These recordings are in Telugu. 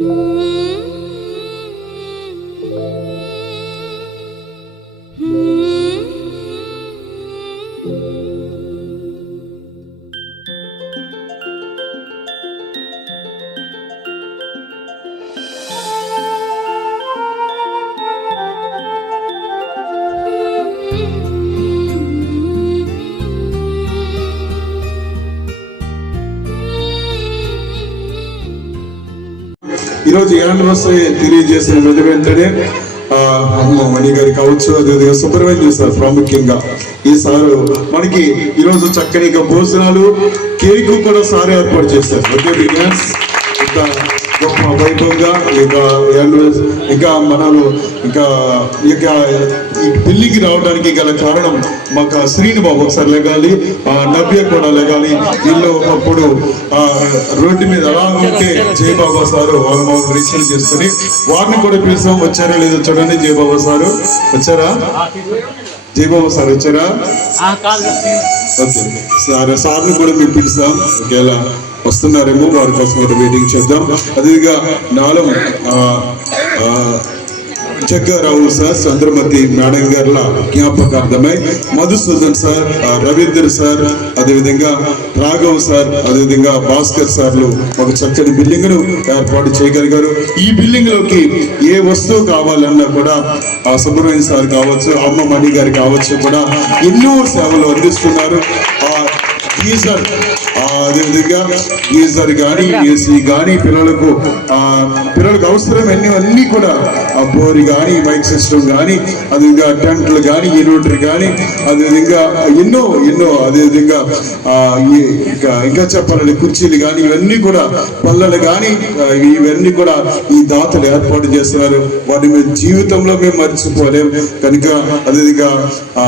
Mm. ఈరోజు యానివర్సరీ తెలియజేసిన వెంట వెంటనే మణి గారి కావచ్చు అదేవిధంగా సుబ్రహ్మణ్యం సార్ ప్రాముఖ్యంగా ఈ సారు మనకి ఈరోజు చక్కని భోజనాలు కేక్ కూడా సార్ ఏర్పాటు చేశారు. ఓకే ఇంకా గొప్ప వైభవంగా ఇంకా ఇంకా మనలు ఇంకా ఇంకా ఈ పెళ్ళికి రావడానికి గల కారణం మాకు శ్రీని బాబు ఒకసారి లెగాలి ఆ నవ్య కూడా లెగాలి. వీళ్ళు ఒకప్పుడు ఆ రోడ్డు మీద అలా ఉంటే జయబాబా సారు వాళ్ళు రిసీవ్ చేసుకుని వారిని కూడా పిలిచాం. వచ్చారా లేదో చూడండి జయబాబా సారు. వచ్చారా? జయబాబా సార్ వచ్చారా? ఓకే. సార్ సార్ని కూడా మేము పిలుస్తాం ఒకేలా వస్తున్నారేమో వారి కోసం వెయిటింగ్ చేద్దాం. అదేవిధంగా నాలో ఆ, ఆ, జగ్గారావు సార్ చంద్రమతి మేడం గారుల జ్ఞాపకార్థమై మధుసూదన్ సార్ రవీంద్ర రవీందర్ సార్ అదేవిధంగా రాఘవ్ సార్ అదేవిధంగా భాస్కర్ సార్లు ఒక చక్కటి బిల్డింగ్ను ఏర్పాటు చేయగలిగారు. ఈ బిల్డింగ్లోకి ఏ వస్తువు కావాలన్నా కూడా ఆ సుబ్రహ్మణ్యం సార్ కావచ్చు అమ్మ మణి గారు కావచ్చు కూడా ఎన్నో సేవలు అందిస్తున్నారు. ఆ గీజర్ ఆ, అదేవిధంగా గీజర్ కానీ ఏసీ కానీ పిల్లలకు ఆ పిల్లలకు అవసరం అన్ని అన్నీ కూడా. ఆ బోరి కానీ బైక్ సిస్టమ్ కానీ అదేవిధంగా టెంట్లు కానీ ఇన్వర్టర్ కానీ అదేవిధంగా ఎన్నో ఎన్నో అదేవిధంగా ఆ, ఈ- ఇంకా ఇంకా చెప్పాలంటే కుర్చీలు కానీ ఇవన్నీ కూడా పల్లెలు కానీ ఇవన్నీ కూడా ఈ దాతలు ఏర్పాటు చేస్తున్నారు. వాటి మీద జీవితంలో మేము మర్చిపోలేం. కనుక అదేవిధంగా ఆ,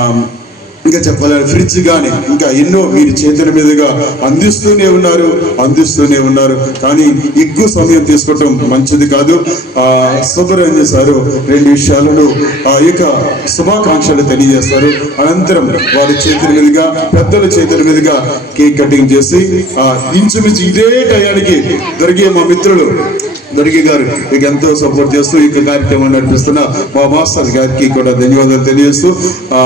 ఇంకా చెప్పాలని ఫ్రిడ్జ్ కానీ ఇంకా ఎన్నో వీరి చేతుల మీదుగా అందిస్తూనే ఉన్నారు అందిస్తూనే ఉన్నారు. కానీ ఎక్కువ సమయం తీసుకోవటం మంచిది కాదు. ఆ సుబ్రహ్మణ్య చేశారు రెండు విషయాలను ఆ యొక్క శుభాకాంక్షలు తెలియజేస్తారు. అనంతరం వారి చేతుల మీదుగా పెద్దల చేతుల మీదుగా కేక్ కటింగ్ చేసి ఆ ఇంచుమించు ఇదే టయానికి దొరికే మా మిత్రులు దొరికి గారు మీకు ఎంతో సపోర్ట్ చేస్తూ ఈ కార్యక్రమం నడిపిస్తున్న మా మాస్టర్ గారికి కూడా ధన్యవాదాలు తెలియజేస్తూ ఆ,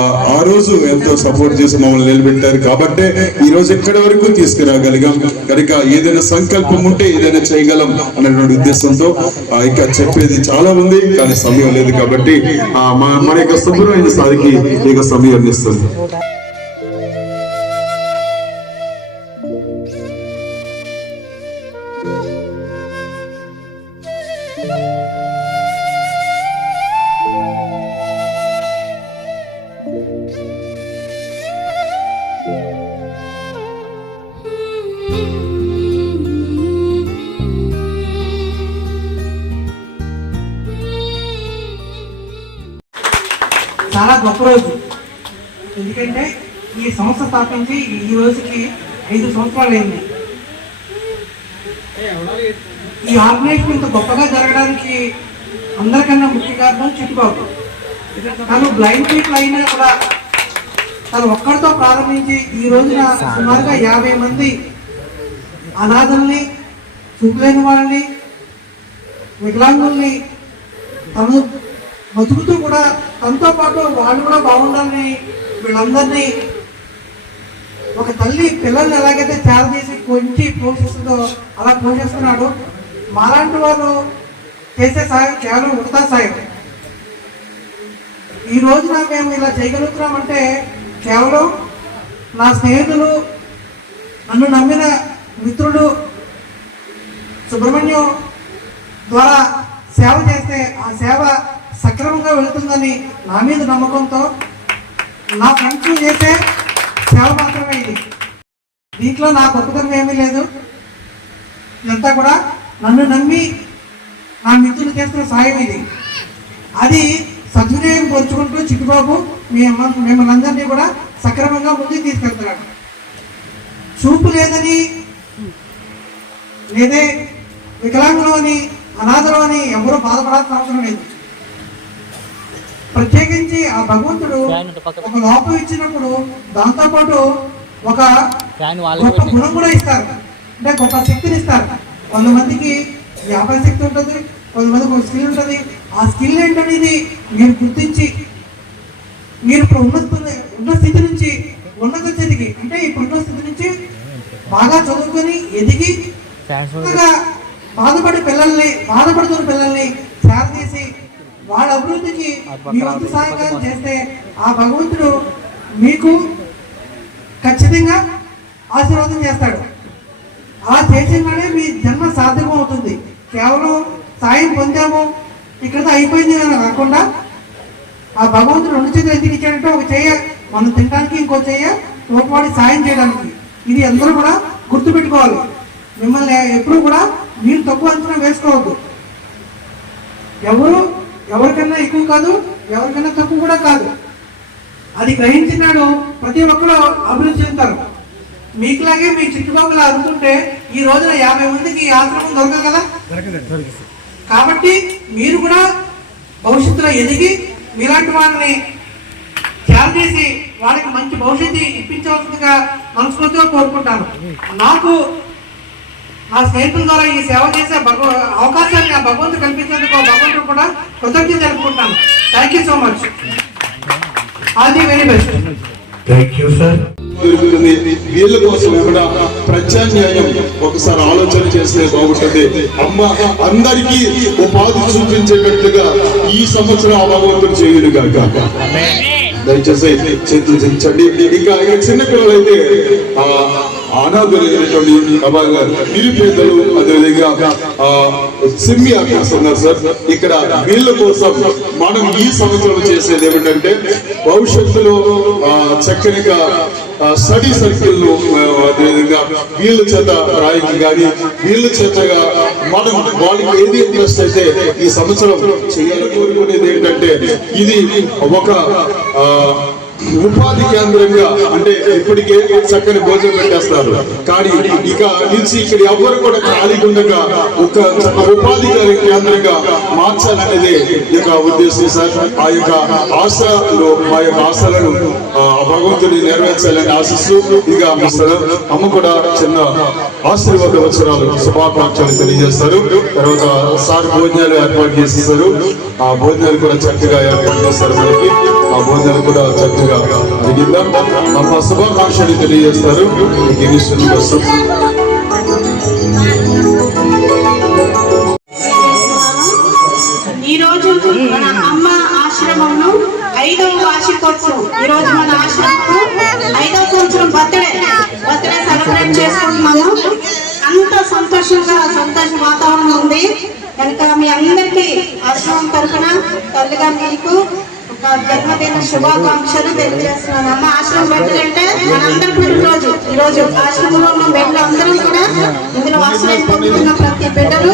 రోజు ఎంతో సపోర్ట్ చేసి మమ్మల్ని నిలబెట్టారు. కాబట్టే ఈ రోజు ఎక్కడి వరకు తీసుకురాగలిగాం. కనుక ఏదైనా సంకల్పం ఉంటే ఏదైనా చేయగలం అన్నటువంటి ఉద్దేశంతో ఇంకా ఇక చెప్పేది చాలా ఉంది కానీ సమయం లేదు కాబట్టి ఆ, మా మన యొక్క శుభ్రమైన సారికి ఇక సమయం ఇస్తుంది. అప్రోచ్. రోజు ఎందుకంటే ఈ సంస్థ స్థాపించి ఈ రోజుకి ఐదు సంవత్సరాలు అయింది. ఈ ఆర్గనైజేషన్ ఇంత గొప్పగా జరగడానికి అందరికన్నా ముఖ్య కారణం చిట్టుబాబు తను బ్లైండ్ పీపుల్ అయినా కూడా తను ఒక్కరితో ప్రారంభించి ఈ రోజున సుమారుగా యాభై మంది అనాథల్ని చూపులేని వాళ్ళని వికలాంగుల్ని తను బతుకుతూ కూడా తనతో పాటు వాళ్ళు కూడా బాగుండాలని వీళ్ళందరినీ ఒక తల్లి పిల్లల్ని ఎలాగైతే చేరదీసి కొంచి పోషిస్తుందో అలా పోషిస్తున్నాడు. మాలాంటి వారు చేసే సాయం కేవలం ఉడతా సాయం. ఈ రోజున మేము ఇలా చేయగలుగుతున్నామంటే కేవలం నా స్నేహితులు నన్ను నమ్మిన మిత్రుడు సుబ్రహ్మణ్యం ద్వారా సేవ చేస్తే ఆ సేవ సక్రమంగా వెళుతుందని నా మీద నమ్మకంతో నా ఫ్రెండ్స్ చేసే సేవ మాత్రమే ఇది. దీంట్లో నా గొప్పతనం ఏమీ లేదు. ఇదంతా కూడా నన్ను నమ్మి నా మిత్రులు చేస్తున్న సాయం ఇది. అది సద్వినియోగం పొరుచుకుంటూ చిట్టుబాబు మీ అమ్మ మిమ్మల్ని అందరినీ కూడా సక్రమంగా ముందుకు తీసుకెళ్తున్నాడు. చూపు లేదని లేదే వికలాంగులు అని అనాథలు అని ఎవరూ బాధపడాల్సిన అవసరం లేదు. ప్రత్యేకించి ఆ భగవంతుడు ఒక లోపం ఇచ్చినప్పుడు దాంతో పాటు ఒక గొప్ప గుణం కూడా ఇస్తారు. అంటే గొప్ప శక్తిని ఇస్తారు. కొంతమందికి వ్యాపార శక్తి ఉంటుంది కొంతమందికి ఒక స్కిల్ ఉంటుంది. ఆ స్కిల్ ఏంటనేది మీరు గుర్తించి మీరు ఇప్పుడు ఉన్న స్థితి- ఉన్న స్థితి నుంచి ఉన్నత స్థితికి అంటే ఇప్పుడు ఉన్న స్థితి నుంచి బాగా చదువుకొని ఎదిగి బాధపడే పిల్లల్ని బాధపడుతున్న పిల్లల్ని చేరదీసి వాళ్ళ అభివృద్ధికి మీ వంతు సహాయకారం చేస్తే ఆ భగవంతుడు మీకు ఖచ్చితంగా ఆశీర్వాదం చేస్తాడు. అలా చేసేగానే మీ జన్మ సార్థకం అవుతుంది. కేవలం సాయం పొందాము ఇక్కడతో అయిపోయింది అని కాకుండా ఆ భగవంతుడు రెండు చేతులు ఎందుకు ఇచ్చాడంటే ఒక చెయ్య మనం తినడానికి ఇంకో చెయ్య తోటివాడి సాయం చేయడానికి. ఇది అందరూ కూడా గుర్తుపెట్టుకోవాలి. మిమ్మల్ని ఎప్పుడూ కూడా మీరు తక్కువ అంచనా వేసుకోవద్దు. ఎవరు ఎవరికన్నా ఎక్కువ కాదు ఎవరికన్నా తక్కువ కూడా కాదు. అది గ్రహించినాడు ప్రతి ఒక్కరు అభివృద్ధి చెందుతారు. మీకులాగే మీ చుట్టుపక్కల అనుకుంటే ఈ రోజున యాభై మందికి ఈ ఆశ్రమం దొరకదు కదా? కాబట్టి మీరు కూడా భవిష్యత్తులో ఎదిగి మీలాంటి వాళ్ళని చేసి వాళ్ళకి మంచి భవిష్యత్తు ఇప్పించవలసిందిగా మనస్ఫూర్తిగా కోరుకుంటాను. నాకు నా స్నేహితుల ద్వారా ఈ సేవ చేసే భగవ అవకాశాన్ని ఆ భగవంతుడు కల్పించేందుకు ఆ భగవంతుడు కూడా కృతజ్ఞత తెలుపుకుంటాను thank you so much all the very best thank you sir వీళ్ళ కోసం కూడా ప్రత్యామ్నాయం ఒకసారి ఆలోచన చేస్తే బాగుంటుంది. అమ్మ అందరికీ ఉపాధి చూపించేటట్లుగా ఈ సంవత్సరం ఆ భగవంతుడు చేయుడు కాక దయచేసి చేతులు చించండి. ఇంకా చిన్న పిల్లలైతే ఆ అనాథులైనటువంటి నిరుపేదలు అదేవిధంగా ఆ సిమ్మి ఆఫీస్ ఉన్నారు సార్. ఇక్కడ వీళ్ళ కోసం మనం ఈ సంవత్సరం చేసేది ఏమిటంటే భవిష్యత్తులో చక్కనిగా స్టడీ సర్కిల్ అదేవిధంగా వీళ్ళ చేత రాయికి కానీ వీళ్ళ చేతగా మనం వాళ్ళకి ఏది ఇంట్రెస్ట్ అయితే ఈ సంవత్సరం చేయాలని కోరుకునేది ఏంటంటే ఇది ఒక ఉపాధి కేంద్రంగా అంటే ఇప్పటికే చక్కని భోజనం పెట్టేస్తారు. కానీ ఇక నుంచి ఇక్కడ ఎవరు కూడా ఖాళీ ఉండగా ఒక ఉపాధి కేంద్రంగా మార్చాలనేది ఈ యొక్క ఉద్దేశం సార్. ఆ యొక్క ఆశలు మా యొక్క ఆశలను ఆ, భగవంతుని నెరవేర్చాలని ఆశిస్తూ ఇక అమ్మ కూడా చిన్న ఆశీర్వాద వచ్చరాలు శుభాకాంక్షలు తెలియజేస్తారు. తర్వాత సార్ భోజనాలు ఏర్పాటు చేసేస్తారు ఆ భోజనాలు కూడా చక్కగా ఏర్పాటు చేస్తారు మనకి. ఆ భోజనాలు కూడా చక్కగా అడిగిందాం అమ్మ శుభాకాంక్షలు తెలియజేస్తారు. ఈ ఇనిషియల్ కోసం ఈ రోజు మన అమ్మ ఆశ్రమంలో ఐదవ వార్షికోత్సవం. ఈ రోజు మన ఆశ్రమంలో ఐదవ సంవత్సరం బర్త్డే. బర్త్డే సెలబ్రేట్ చేసుకుంటున్నాము. అంత సంతోషంగా సంతోష వాతావరణం ఉంది. కనుక మీ అందరికీ ఆశ్రమం తరఫున తల్లిగా మీకు జన్మదిన శుభాకాంక్షలు తెలియజేస్తున్నాను. అమ్మ ఆశ్రమం బర్త్డే అంటే మనందరి పుట్టినరోజు. ఈ రోజు ఆశ్రమంలో ఉన్న బిడ్డలు అందరం కూడా ఇందులో ఆశ్రయం పొందుతున్న ప్రతి బిడ్డలు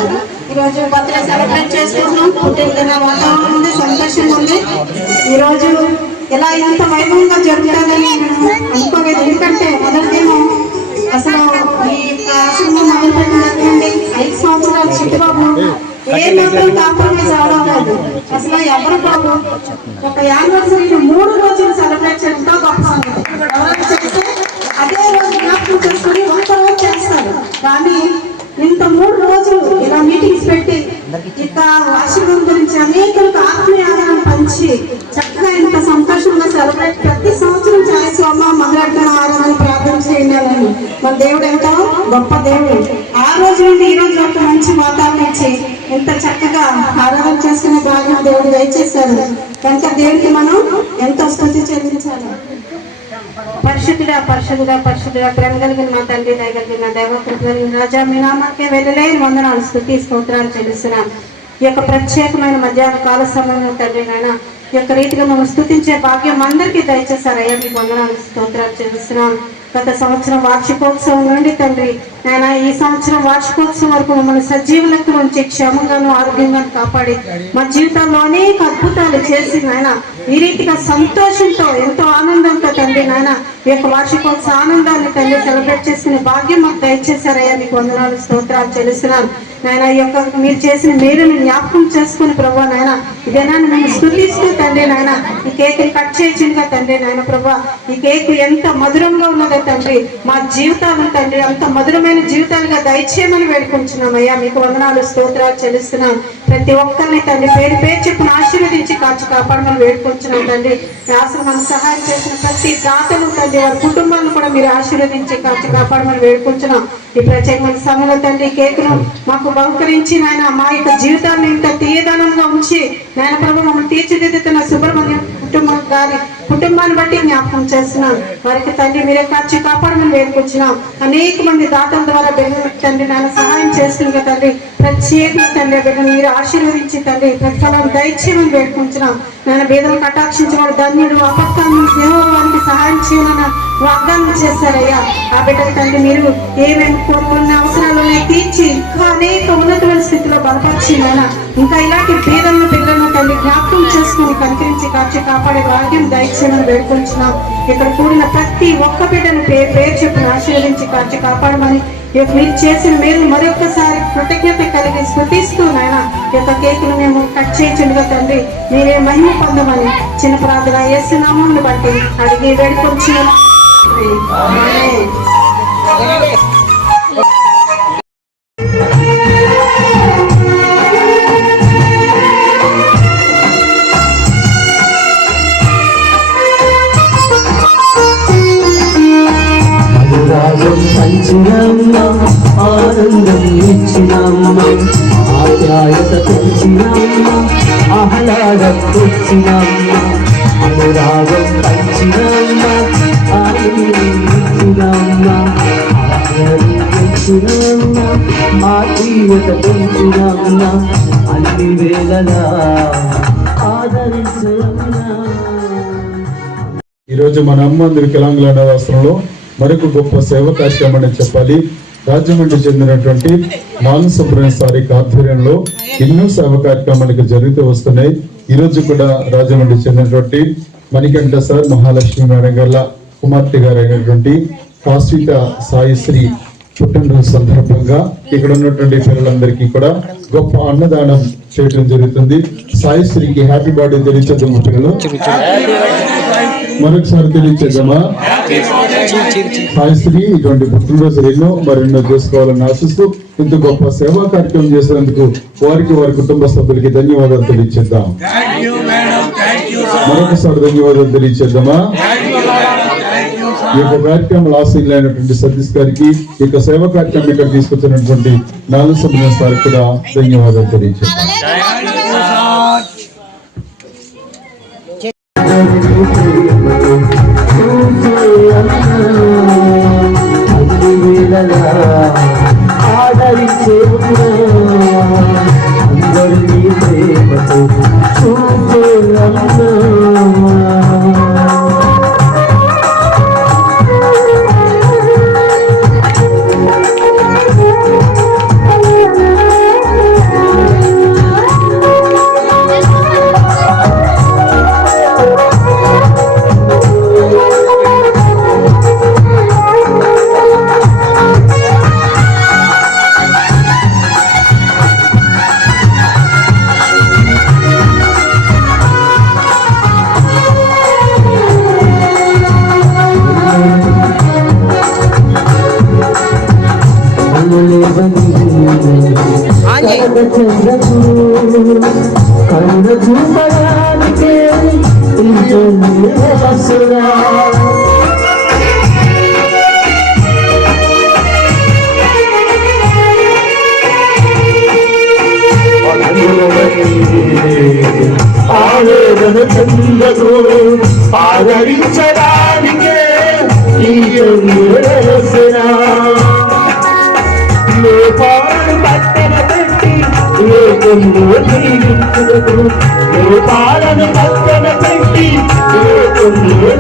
ఈ రోజు బర్త్డే సెలబ్రేట్ చేసుకుంటున్నాం. పుట్టిన వాతావరణం ఉంది సంతోషంగా ఉంది. ఈ రోజు ఇలా ఇంత వైభవంగా జరుగుతుందని అనుకోలేదు. ఎందుకంటే మొదటిదేమో అసలు ఈ ఆశ్రమం మొదలుపెట్టిన ఐదు సంవత్సరాల చిట్టుబాబు ఏ మాత్రం కాంప్రమైజ్ అవడం లేదు అసలు ఎవరు బాబు ఒక యానివర్సరీ మూడు రోజులు సెలబ్రేట్ చేయడంతో గొప్ప ఎవరైనా చేస్తే అదే రోజు జ్ఞాపకం చేసుకుని ఒక్క రోజు చేస్తారు. కానీ ఇంత మూడు రోజులు ఇలా మీటింగ్స్ పెట్టి ఇక ఆశీర్వాదం దేవునికి మనం ఎంతో స్థుతి చెల్లించాలి పరిశుద్ధుడా పరిశుద్ధుడా పరిశుద్ధుడా ప్రేమ కలిగిన మా తండ్రి దయగలిగిన దైవ కృపగలిగిన రాజా మీ నామాకే వెళ్ళలేని వందనాలు స్థుతి స్తోత్రాలు చెల్లిస్తున్నాం. ఈ యొక్క ప్రత్యేకమైన మధ్యాహ్న కాల సమయంలో తండ్రి నాయన ఈ యొక్క రీతిగా మనం స్థుతించే భాగ్యం అందరికీ దయచేశారయ్యా. మీకు వందనాలు స్తోత్రాలు చెల్లిస్తున్నాం. గత సంవత్సరం వార్షికోత్సవం నుండి తండ్రి నాయన ఈ సంవత్సరం వార్షికోత్సవం వరకు మమ్మల్ని సజీవ లెక్క నుంచి క్షేమంగాను ఆరోగ్యంగాను కాపాడి మా జీవితంలో అనేక అద్భుతాలు చేసి నాయన ఈ రీతిగా సంతోషంతో ఎంతో ఆనందంతో తండ్రి నాయన ఈ యొక్క వార్షికోత్సవ ఆనందాన్ని తండ్రి సెలబ్రేట్ చేసుకునే భాగ్యం మాకు దయచేశారయ్యా. నీకు వందనాలు స్తోత్రాలు చెల్లిస్తున్నాను. నాయన ఈ యొక్క మీరు చేసిన మీరు జ్ఞాపకం చేసుకుని ప్రభా నాయన ఇదేనా మేము స్థుతిస్తూ తండ్రి నాయన ఈ కేక్ని కట్ చేసిందిగా తండ్రి నాయన ప్రభా ఈ కేక్ ఎంత మధురంగా ఉన్నదో తండ్రి మా జీవితాలు తండ్రి అంత మధురమైన జీవితాలుగా దయచేయమని వేడుకుంటున్నామయ్యా. మీకు వందనాలు స్తోత్రాలు చెల్లిస్తున్నాం. ప్రతి ఒక్కరిని తండ్రి పేరు పేరు చెప్పున ఆశీర్వదించి కాచి కాపాడమని వేడుకుంటున్నాం తండ్రి. ఈ మనకు సహాయం చేసిన ప్రతి దాతలు తండ్రి వారి కుటుంబాలను కూడా మీరు ఆశీర్వదించి కాచి కాపాడమని వేడుకుంటున్నాం. ఈ ప్రత్యేకమైన సమయంలో తండ్రి ఈ కేకును మాకు బహుకరించి నాయన మా యొక్క జీవితాన్ని ఇంత తీయదనంగా ఉంచి నాయన ప్రభు మమ్మల్ని తీర్చిదిద్దుతున్న సుబ్రహ్మణ్యం కుటుంబం గారి కుటుంబాన్ని బట్టి జ్ఞాపకం చేస్తున్నాం వారికి తండ్రి మీరే కాచి కాపాడమని వేడుకొచ్చినాం అనేక మంది దాతల ద్వారా బిడ్డలు తండ్రి నాన్న సహాయం చేస్తుంది తండ్రి ప్రత్యేకంగా తండ్రి బిడ్డను మీరు ఆశీర్వదించి తండ్రి ప్రతిఫలం దయచేయమని వేడుకుంటున్నాం నేను బీదలు కటాక్షించిన ధన్యుడు అపత్తాన్ని దేవానికి సహాయం చేయాలని వాగ్దానం చేశారయ్యా. ఆ బిడ్డలు తండ్రి మీరు ఏమేమి కోరుకున్న అవసరాలను తీర్చి ఇంకా అనేక ఉన్నతమైన స్థితిలో బలపరిచిందనా ఇంకా ఇలాంటి పేదలను పిల్లలను తల్లి జ్ఞాపకం చేసుకుని కనికరించి కాచి కాపాడే భాగ్యం దయచేయమని వేడుకుంటున్నాం ఇక్కడ కూడిన ప్రతి ఒక్క బిడ్డను పేరు పేరు చెప్పిన ఆశీర్వదించి కాచి కాపాడమని మీరు చేసిన మీరు మరొకసారి కృతజ్ఞత కలిగి స్మృతిస్తూ నాయన ఈ యొక్క కేకులు మేము కట్ చేయించండుగా తండ్రి మీరే మహిమ పొందమని చిన్న ప్రార్థన చేస్తున్నామని బట్టి అడిగి వేడుకొచ్చిన ఈరోజు అనురాగం అన్ని వేళలా మన అమ్మ అందరి కిలాంగులాడ వస్త్రంలో మరొక గొప్ప సేవ కార్యక్రమం అని చెప్పాలి. రాజమండ్రి చెందినటువంటి మాన సుబ్రహ్మణ్య సారి ఆధ్వర్యంలో ఎన్నో సేవ కార్యక్రమాలకు జరుగుతూ వస్తున్నాయి. ఈ రోజు కూడా రాజమండ్రి చెందినటువంటి మణికంఠ సార్ మహాలక్ష్మి మేడం గారి కుమార్తె గారు అయినటువంటి కాశ్విత సాయిశ్రీ పుట్టినరోజు సందర్భంగా ఇక్కడ ఉన్నటువంటి పిల్లలందరికీ కూడా గొప్ప అన్నదానం చేయడం జరుగుతుంది. సాయిశ్రీకి హ్యాపీ బర్త్డే తెలియచేద్దాం పిల్లలు. మరొకసారి తెలియచేద్దామా? సాయిశ్రీ ఇటువంటి పుట్టినరోజు ఎన్నో మరెన్నో చేసుకోవాలని ఆశిస్తూ ఇంత గొప్ప సేవా కార్యక్రమం చేసినందుకు వారికి వారి కుటుంబ సభ్యులకి ధన్యవాదాలు తెలియచేద్దాం. మరొకసారి ధన్యవాదాలు తెలియచేద్దామా? ఈ యొక్క కార్యక్రమం అయినటువంటి సతీష్ గారికి ఈ యొక్క సేవా కార్యక్రమం ఇక్కడ తీసుకొచ్చినటువంటి నాలుగు సభ్యుల సార్ కూడా ధన్యవాదాలు తెలియచేద్దాం. కళ్ళ చూపడానికే వసురా ఆవేదన చెందదు ఆదరించడానికే ఈ జన్మేసినా లోకంలో జీవించదు లోపాలను పక్కన పెట్టి లోకంలో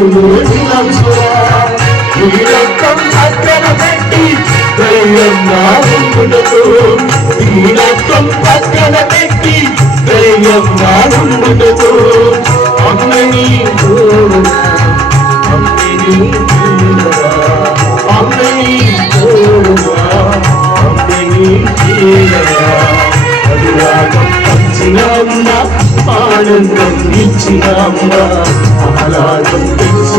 నీవు పక్కన పెట్టి ధైర్యంగా ఉండుటకు అమ్మని అమ్మని అమ్మని అమ్మని అనురాగం ఆనందం ఇచ్చిన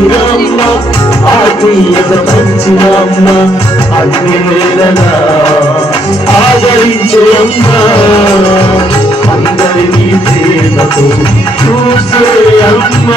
తెచ్చిన ఆత్మీయత పంచిన అమ్మ అగ్ని ఆదరించే అమ్మ. అందరినీ ప్రేమతో చూసే అమ్మ.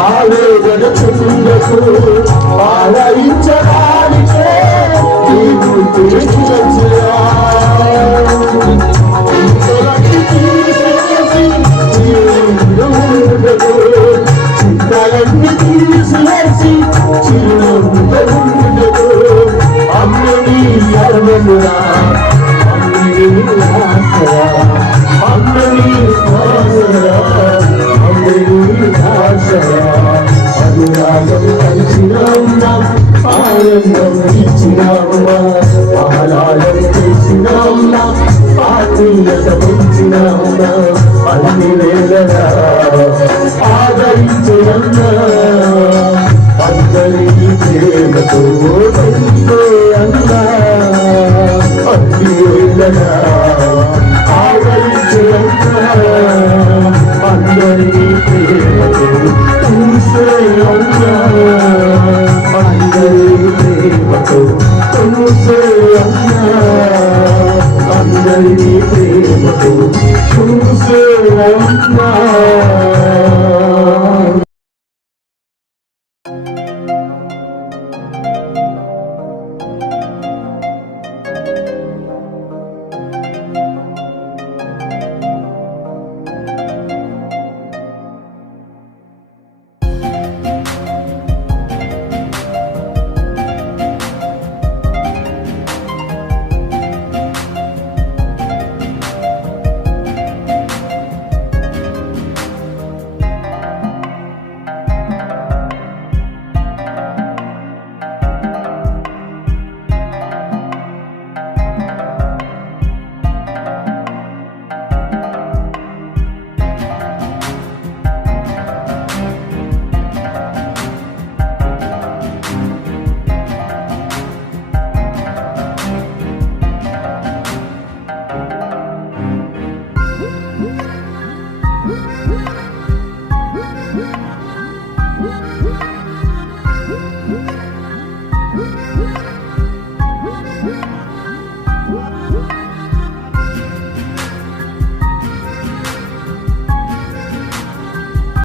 ఆవేదన చుండకు ఆదరించడానికే ఈ మూర్తి నిలచరా చింతలన్నీ తీసివేసి చిరునవ్వుతో అమ్మని అరవనురా అమ్మని అమ్మని ఆసరా అమ్మని అనురాగం కలిసిన ఆనందం ఇచ్చిన ఆహ్లాదం చేసిన ఆత్మీయత పెంచిన అన్ని వేళలా అందరి ప్రేమతో అందరి ప్రేమతో చూసే అన్నా